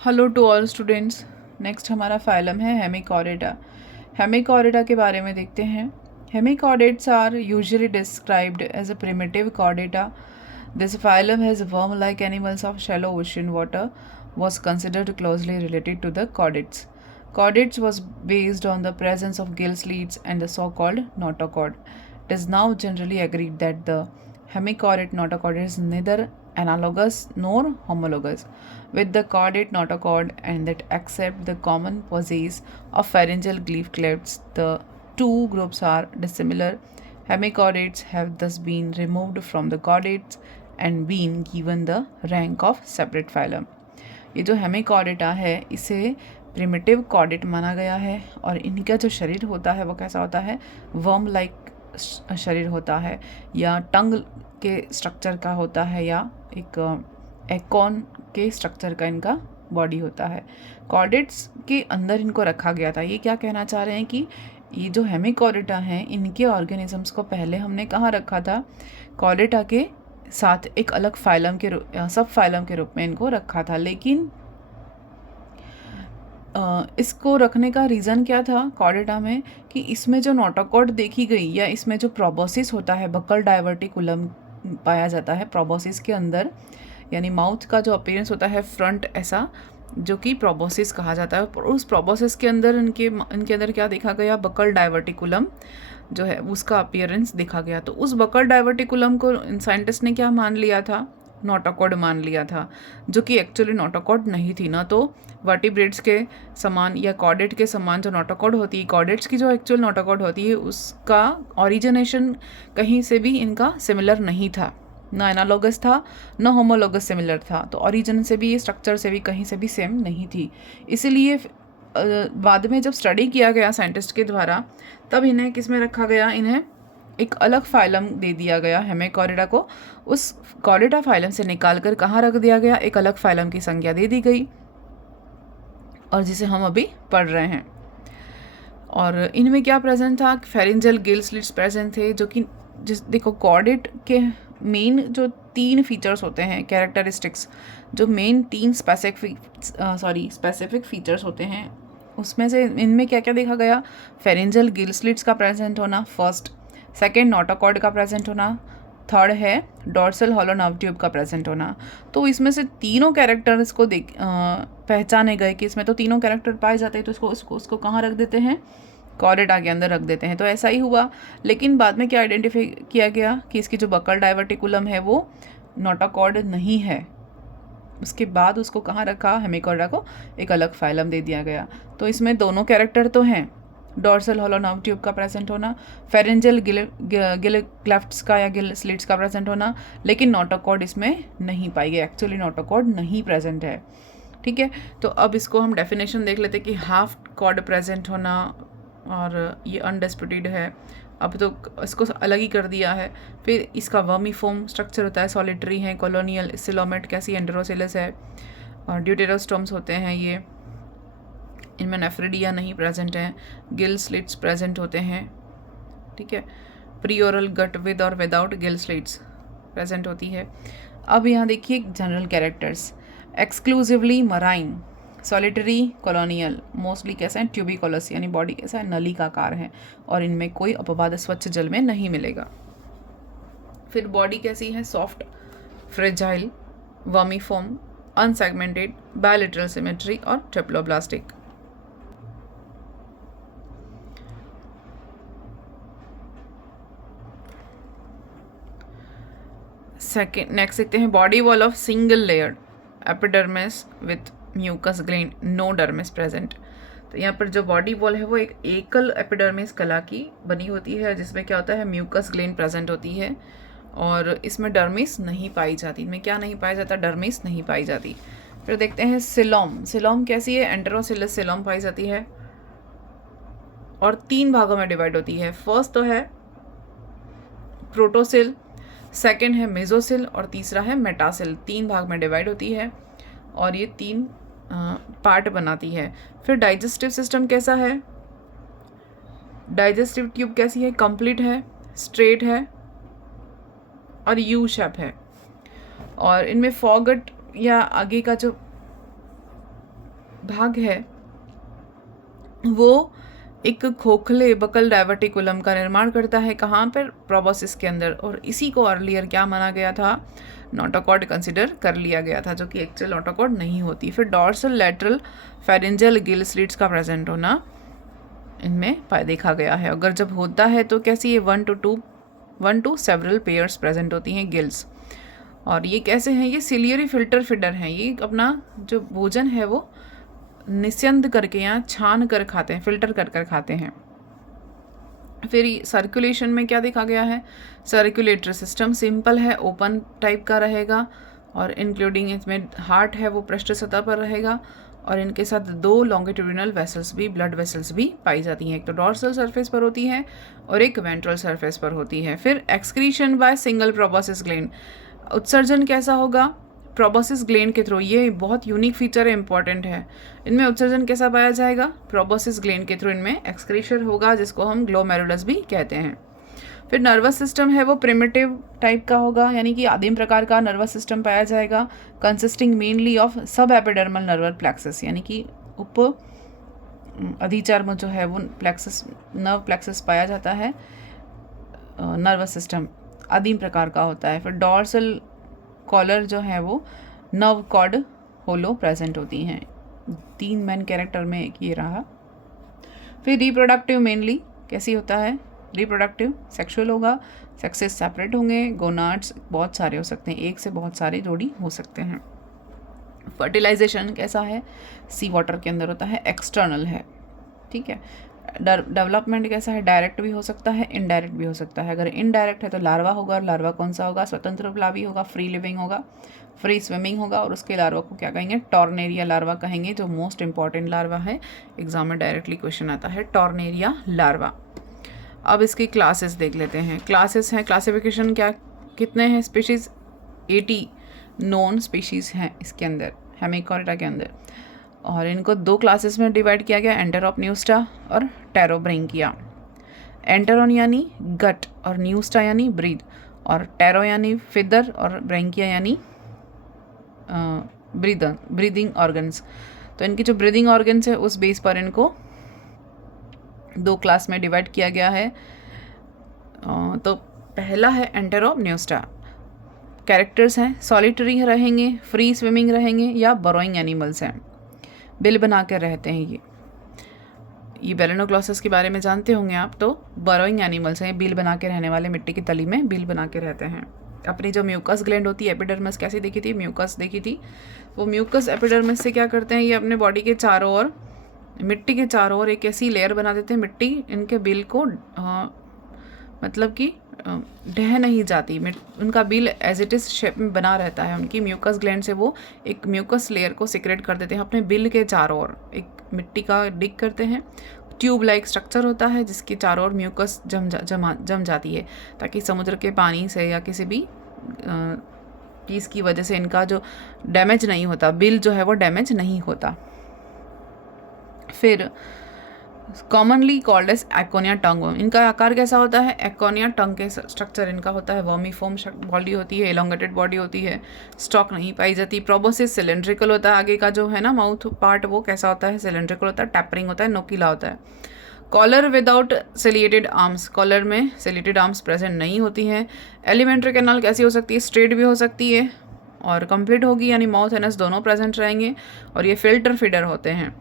Hello to all students. Next हमारा phylum है Hemichordata. Hemichordata के बारे में देखते हैं। Hemichordates are usually described as a primitive Chordata. This phylum has worm like animals of shallow ocean water was considered closely related to the chordates. Chordates was based on the presence of gill slits and the so-called notochord. It is now generally agreed that the hemichordate notochord is neither analogous nor homologous with the chordate notochord and that accept the common possess of pharyngeal glyph clefts. The two groups are dissimilar. Hemichordates have thus been removed from the chordates and been given the rank of separate phylum. ये जो Hemichordata है इसे primitive chordate माना गया है और इनका जो शरीर होता है वो कैसा होता है, वर्म लाइक शरीर होता है या टंग के स्ट्रक्चर का होता है या एक एकॉन के स्ट्रक्चर का इनका बॉडी होता है। कॉर्डेट्स के अंदर इनको रखा गया था। ये क्या कहना चाह रहे हैं कि ये जो हेमिकॉर्डेटा हैं इनके ऑर्गेनिजम्स को पहले हमने कहाँ रखा था, कॉर्डेटा के साथ एक अलग फाइलम के सब फाइलम के रूप में इनको रखा था। लेकिन इसको रखने का रीज़न क्या था कॉर्डेटा में कि इसमें जो नोटोकॉर्ड देखी गई या इसमें जो प्रोबोसिस होता है, बकल डाइवर्टिकुलम पाया जाता है प्रोबोसिस के अंदर, यानी माउथ का जो अपीयरेंस होता है फ्रंट ऐसा, जो कि प्रोबोसिस कहा जाता है। उस प्रोबोसिस के अंदर इनके अंदर क्या देखा गया, बकल डाइवर्टिकुलम जो है उसका अपीयरेंस देखा गया। तो उस बकल डाइवर्टिकुलम को साइंटिस्ट ने क्या मान लिया था, नोटोकॉर्ड मान लिया था, जो कि एक्चुअली नोटोकॉर्ड नहीं थी। ना तो वर्टिब्रेट्स के समान या कॉर्डेट के समान जो नोटोकॉर्ड होती है, कॉर्डेट्स की जो एक्चुअल नोटोकॉर्ड होती है उसका ओरिजिनेशन कहीं से भी इनका सिमिलर नहीं था, ना एनालॉगस था ना होमोलॉगस सिमिलर था। तो ओरिजिन से भी, स्ट्रक्चर से भी कहीं से भी सेम नहीं थी। इसीलिए बाद में जब स्टडी किया गया साइंटिस्ट के द्वारा तब इन्हें किस में रखा गया, इन्हें एक अलग फाइलम दे दिया गया हेमिकॉरिडा को। उस कॉरिडा फाइलम से निकाल कर कहाँ रख दिया गया, एक अलग फाइलम की संज्ञा दे दी गई और जिसे हम अभी पढ़ रहे हैं। और इनमें क्या प्रेजेंट था, फेरेंजियल गिल स्लिट्स प्रेजेंट थे, जो कि देखो कॉर्डेट के मेन जो 3 फीचर्स होते हैं, कैरेक्टरिस्टिक्स, जो मेन 3 स्पेसिफिक फीचर्स होते हैं, उसमें से इनमें क्या क्या देखा गया, फेरेंजियल गिल स्लिट्स का प्रेजेंट होना फर्स्ट, सेकेंड नोटोकॉर्ड का प्रेजेंट होना, थर्ड है डॉर्सल हॉलो नर्व ट्यूब का प्रेजेंट होना। तो इसमें से तीनों कैरेक्टर्स को पहचाने गए कि इसमें तो तीनों कैरेक्टर पाए जाते हैं, तो उसको कहाँ रख देते हैं, कॉरिडा के अंदर रख देते हैं। तो ऐसा ही हुआ। लेकिन बाद में क्या आइडेंटिफाई किया गया कि इसकी जो बकल डाइवर्टिकुलम है वो नोटोकॉर्ड नहीं है। उसके बाद उसको कहाँ रखा, हेमिकॉरिडा को एक अलग फाइलम दे दिया गया। तो इसमें दोनों कैरेक्टर तो हैं, डॉर्सल हॉलो नर्व ट्यूब का प्रेजेंट होना, फेरेंजियल गिल क्लेफ्ट्स का या गिल स्लिट्स का प्रेजेंट होना, लेकिन नोटोकॉर्ड इसमें नहीं पाई गई। एक्चुअली नोटोकॉर्ड नहीं प्रेजेंट है। ठीक है, तो अब इसको हम डेफिनेशन देख लेते कि हाफ कॉर्ड प्रेजेंट होना, और ये अनडिस्प्यूटेड है। अब तो इसको अलग ही कर दिया है। फिर इसका वर्मीफॉर्म स्ट्रक्चर होता है, सॉलिटरी है, कॉलोनियल, सिलोमेट कैसी एंडरोसिलस है, और ड्यूटेरोस्टोम्स होते हैं ये। इनमें नेफ्रिडिया नहीं प्रेजेंट है, गिल स्लिट्स प्रेजेंट होते हैं। ठीक है, प्रीओरल गट विद और विदाउट गिल स्लिट्स प्रेजेंट होती है। अब यहाँ देखिए general characters, exclusively marine, solitary, colonial, mostly कैसा है, ट्यूबिकोलस, यानी बॉडी कैसा है, नली का आकार है और इनमें कोई अपवाद स्वच्छ जल में नहीं मिलेगा। फिर बॉडी कैसी है, soft, fragile, vermiform, unsegmented, bilateral symmetry और ट्रिप्लोब्लास्टिक। सेकेंड नेक्स्ट देखते हैं, body wall of single layered epidermis with mucus gland, no dermis present. तो यहाँ पर जो बॉडी वॉल है वो एक एकल एपिडर्मिस कला की बनी होती है, जिसमें क्या होता है, म्यूकस ग्लैंड प्रेजेंट होती है और इसमें डर्मिस नहीं पाई जाती। इनमें क्या नहीं पाया जाता, डर्मिस नहीं पाई जाती। फिर देखते हैं सिलोम। सिलोम कैसी है, एंटेरोसिलस सिलोम पाई जाती है और 3 भागों में डिवाइड होती है। फर्स्ट तो है प्रोटोसिल, सेकेंड है मेजोसिल और तीसरा है मेटासिल। 3 भाग में डिवाइड होती है और ये 3 पार्ट बनाती है। फिर डाइजेस्टिव सिस्टम कैसा है, डाइजेस्टिव ट्यूब कैसी है, कंप्लीट है, स्ट्रेट है और यू शेप है। और इनमें फॉगट या आगे का जो भाग है वो एक खोखले बकल डायवर्टिकुलम का निर्माण करता है। कहाँ पर? प्रोबोसिस के अंदर। और इसी को अर्लियर क्या माना गया था? नोटोकॉर्ड कंसिडर कर लिया गया था, जो कि एक्चुअल नोटोकॉर्ड नहीं होती। फिर dorsal lateral pharyngeal gill slits का प्रेजेंट होना इनमें देखा गया है। अगर जब होता है तो कैसी है? 1 to सेवरल पेयर्स प्रेजेंट होती हैं गिल्स। और ये कैसे हैं? ये सिलियरी फिल्टर फीडर हैं। ये अपना जो भोजन है वो निस्यंद करके या छान कर खाते हैं, फिल्टर कर कर खाते हैं। फिर सर्कुलेशन में क्या देखा गया है? सर्कुलेटरी सिस्टम सिंपल है, ओपन टाइप का रहेगा, और इंक्लूडिंग इसमें हार्ट है वो पृष्ठ सतह पर रहेगा, और इनके साथ 2 लॉन्गिट्यूडिनल वेसल्स भी, ब्लड वेसल्स भी पाई जाती हैं। एक तो डॉर्सल सरफेस पर होती है और एक वेंट्रल सरफेस पर होती है। फिर excretion by single proboscis gland, उत्सर्जन कैसा होगा? प्रोबोसिस ग्लैंड के थ्रू। ये बहुत यूनिक फीचर है, इंपॉर्टेंट है। इनमें उत्सर्जन कैसा पाया जाएगा? प्रोबोसिस ग्लैंड के थ्रू इनमें एक्सक्रीशन होगा, जिसको हम ग्लोमेरुलस भी कहते हैं। फिर नर्वस सिस्टम है वो प्रिमिटिव टाइप का होगा, यानी कि आदिम प्रकार का नर्वस सिस्टम पाया जाएगा, कंसिस्टिंग मेनली ऑफ सब एपिडर्मल नर्वल प्लेक्सस, यानी कि उप अधिचर्म जो है वो प्लेक्सस, नर्व प्लेक्सस पाया जाता है। नर्वस सिस्टम आदिम प्रकार का होता है। फिर डॉर्सल कॉलर जो है वो नर्व कॉर्ड होलो प्रेजेंट होती हैं। 3 मेन कैरेक्टर में एक ये रहा। फिर रिप्रोडक्टिव मेनली कैसी होता है? रिप्रोडक्टिव सेक्सुअल होगा, सेक्सेस सेपरेट होंगे, गोनाड्स बहुत सारे हो सकते हैं, एक से बहुत सारे जोड़ी हो सकते हैं। फर्टिलाइजेशन कैसा है? सी वाटर के अंदर होता है, एक्सटर्नल है, ठीक है। डेवलपमेंट कैसा है? डायरेक्ट भी हो सकता है, इनडायरेक्ट भी हो सकता है। अगर इनडायरेक्ट है तो लार्वा होगा, और लार्वा कौन सा होगा? स्वतंत्र प्लावी होगा, फ्री लिविंग होगा, फ्री स्विमिंग होगा, और उसके लार्वा को क्या कहेंगे? टॉर्नेरिया लार्वा कहेंगे, जो मोस्ट इंपॉर्टेंट लार्वा है। एग्जाम में डायरेक्टली क्वेश्चन आता है टॉर्नेरिया लार्वा। अब इसकी क्लासेस देख लेते हैं। क्लासेस हैं, क्लासिफिकेशन क्या, कितने हैं स्पीशीज़? 80 नॉन स्पीशीज़ हैं इसके अंदर, हेमिकॉरिडा के अंदर, और इनको 2 क्लासेस में डिवाइड किया गया, एंटेरोपन्यूस्टा और टेरोब्रेंकिया। एंटेरोन यानी गट, और न्यूस्टा यानी ब्रीद, और टेरो यानी फिदर, और ब्रेंकिया यानी ब्रीदिंग ऑर्गन्स। तो इनकी जो ब्रीदिंग ऑर्गन्स है उस बेस पर इनको 2 क्लास में डिवाइड किया गया है। तो पहला है एंटेरोपन्यूस्टा। कैरेक्टर्स हैं, सॉलिटरी रहेंगे, फ्री स्विमिंग रहेंगे, या बरोइंग एनिमल्स हैं, बिल बना कर रहते हैं। ये बेलेनोग्लॉसस के बारे में जानते होंगे आप, तो बरोइंग एनिमल्स हैं, बिल बना के रहने वाले, मिट्टी की तली में बिल बना के रहते हैं। अपनी जो म्यूकस ग्लैंड होती है, एपिडर्मिस कैसी देखी थी? म्यूकस देखी थी। वो म्यूकस एपिडर्मिस से क्या करते हैं? ये अपने बॉडी के चारों ओर, मिट्टी के चारों ओर एक ऐसी लेयर बना देते हैं, मिट्टी इनके बिल को मतलब कि ढह नहीं जाती, उनका bill as it is shape में बना रहता है। उनकी म्यूकस ग्लैंड से वो एक म्यूकस लेयर को सिक्रेट कर देते हैं अपने बिल के चारों ओर, एक मिट्टी का डिग करते हैं। ट्यूब लाइक स्ट्रक्चर होता है जिसके चारों ओर म्यूकस जम जाती है, ताकि समुद्र के पानी से या किसी भी चीज़ की वजह से इनका जो डैमेज नहीं होता, बिल जो है वो डैमेज नहीं होता। फिर कॉमनली कॉल्ड एज एकोनिया टंग वर्म, इनका आकार कैसा होता है? एकोनिया टंग के स्ट्रक्चर इनका होता है, वर्मीफॉर्म बॉडी होती है, एलोंगेटेड बॉडी होती है, स्टॉक नहीं पाई जाती। प्रोबोसिस सिलेंड्रिकल होता है, आगे का जो है ना माउथ पार्ट वो कैसा होता है? सिलेंड्रिकल होता है, टैपरिंग होता है, नोकीला होता है। Collar without ciliated arms, collar में सिलिएटेड आर्म्स प्रेजेंट नहीं होती हैं। एलिमेंट्री कैनाल कैसी हो सकती है? स्ट्रेट भी हो सकती है और कंप्लीट होगी, यानी माउथ एनस दोनों प्रेजेंट रहेंगे, और ये फिल्टर फीडर होते हैं।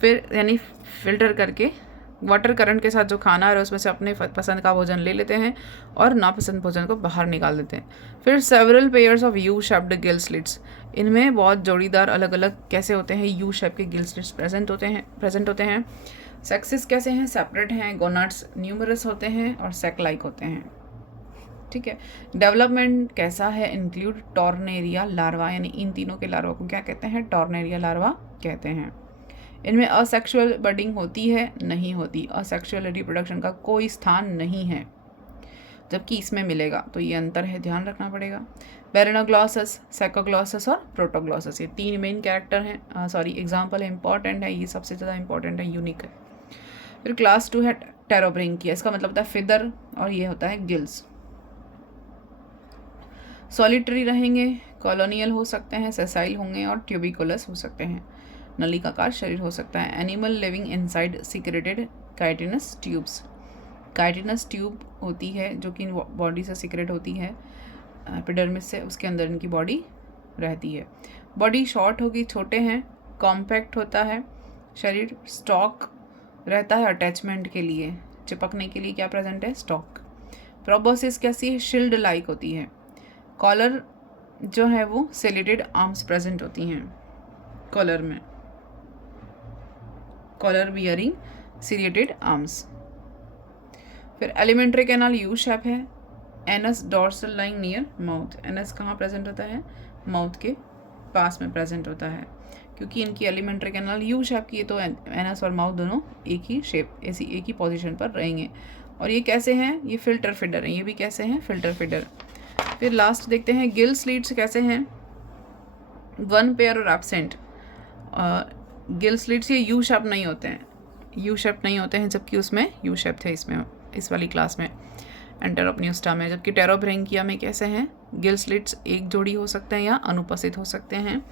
फिर यानी फिल्टर करके वाटर करंट के साथ जो खाना है उसमें से अपने पसंद का भोजन ले लेते हैं और नापसंद भोजन को बाहर निकाल देते हैं। फिर several pairs of U shaped gill slits, इनमें बहुत जोड़ीदार अलग अलग कैसे होते हैं? यू शेप के गिल स्लिट्स प्रेजेंट होते हैं। सेक्सेस कैसे हैं? सेपरेट हैं, गोनाड्स न्यूमरस होते हैं और सेक लाइक होते हैं, ठीक है। डेवलपमेंट कैसा है? इंक्लूड टॉर्नेरिया लार्वा, यानी इन तीनों के लार्वा को क्या कहते हैं? टॉर्नेरिया लार्वा कहते हैं। इनमें असेक्सुअल बडिंग होती है? नहीं होती, असेक्सुअल रिप्रोडक्शन का कोई स्थान नहीं है, जबकि इसमें मिलेगा, तो ये अंतर है, ध्यान रखना पड़ेगा। बेरेनोग्लॉसस, सेकोग्लॉसस और प्रोटोग्लॉसस, ये 3 मेन कैरेक्टर हैं, एग्जाम्पल है, इंपॉर्टेंट है, ये सबसे ज़्यादा इंपॉर्टेंट है, यूनिक है। फिर क्लास 2 है टेरोब्रेंकिया, इसका मतलब होता है फिदर, और ये होता है गिल्स। सॉलिटरी रहेंगे, कॉलोनियल हो सकते हैं, सेसाइल होंगे और ट्यूबिकुलस हो सकते हैं। नलिकाकार शरीर हो सकता है। Animal living inside secreted chitinous tubes, chitinous tube होती है जो कि बॉडी से सिक्रेट होती है एपिडर्मिस से, उसके अंदर इनकी बॉडी रहती है। बॉडी शॉर्ट होगी, छोटे हैं, कॉम्पैक्ट होता है शरीर, स्टॉक रहता है अटैचमेंट के लिए, चिपकने के लिए क्या प्रेजेंट है, स्टॉक। प्रोबोसिस कैसी है, शील्ड लाइक होती है। कॉलर जो है वो सेलेटेड आर्म्स प्रेजेंट होती हैं कॉलर में, कॉलर बियरिंग सीरिएटेड आर्म्स। फिर एलिमेंट्री कैनाल यू शेप है। Anus dorsal lying near mouth, anus कहाँ प्रेजेंट होता है, माउथ के पास में प्रेजेंट होता है, क्योंकि इनकी एलिमेंट्री कैनाल यू शेप की है तो एनस और माउथ दोनों एक ही शेप, ऐसी एक ही पोजीशन पर रहेंगे। और ये कैसे हैं, ये फिल्टर फीडर हैं, ये भी कैसे हैं, फिल्टर फीडर। फिर लास्ट देखते हैं गिल स्लीट्स कैसे हैं, वन पेयर और एब्सेंट। गिल स्लीट्स ये यू शेप नहीं होते हैं, यू शेप नहीं होते हैं, जबकि उसमें यू शेप थे इसमें, इस वाली क्लास में एंटेरोपन्यूस्टा में। जबकि टेरोब्रेंकिया में कैसे हैं, गिल स्लिट्स एक जोड़ी हो सकते हैं या अनुपस्थित हो सकते हैं,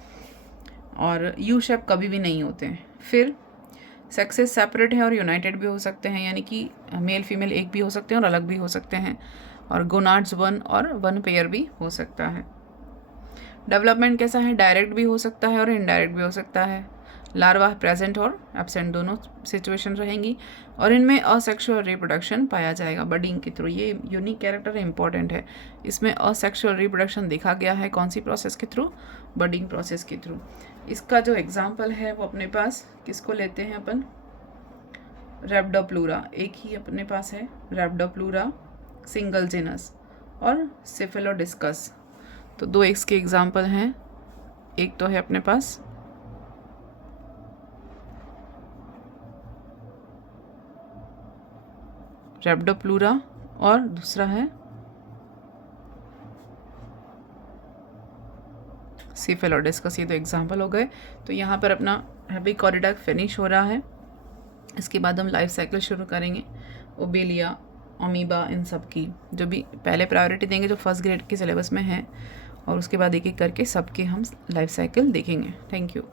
और यू शेप कभी भी नहीं होते हैं। फिर सेक्सेस सेपरेट है और यूनाइटेड भी हो सकते हैं, यानी कि मेल फीमेल एक भी हो सकते हैं और अलग भी हो सकते हैं, और गोनाड्स वन और वन पेयर भी हो सकता है। डेवलपमेंट कैसा है, डायरेक्ट भी हो सकता है और इनडायरेक्ट भी हो सकता है। लार्वा प्रेजेंट और एब्सेंट दोनों सिचुएशन रहेंगी, और इनमें असेक्सुअल रिप्रोडक्शन पाया जाएगा बडिंग के थ्रू। ये यूनिक कैरेक्टर इंपॉर्टेंट है, इसमें असेक्सुअल रिप्रोडक्शन देखा गया है कौन सी प्रोसेस के थ्रू, बडिंग प्रोसेस के थ्रू। इसका जो एग्जाम्पल है वो अपने पास किसको लेते हैं अपन, रैप्डोप्लूरा, एक ही अपने पास है रैप्डोप्लूरा सिंगल जेनस, और सिफेलोडिस्कस। तो दो इसके एग्जाम्पल हैं, एक तो है अपने पास रैप्डोप्लूरा और दूसरा है सिफेलोडिस्कस। ये तो एग्जाम्पल हो गए। तो यहाँ पर अपना हेपिकोरिडा फिनिश हो रहा है। इसके बाद हम लाइफ साइकिल शुरू करेंगे, ओबेलिया, अमीबा, इन सब की, जो भी पहले प्रायोरिटी देंगे जो फर्स्ट ग्रेड के सिलेबस में है, और उसके बाद एक एक करके सबके हम लाइफ साइकिल देखेंगे। Thank you.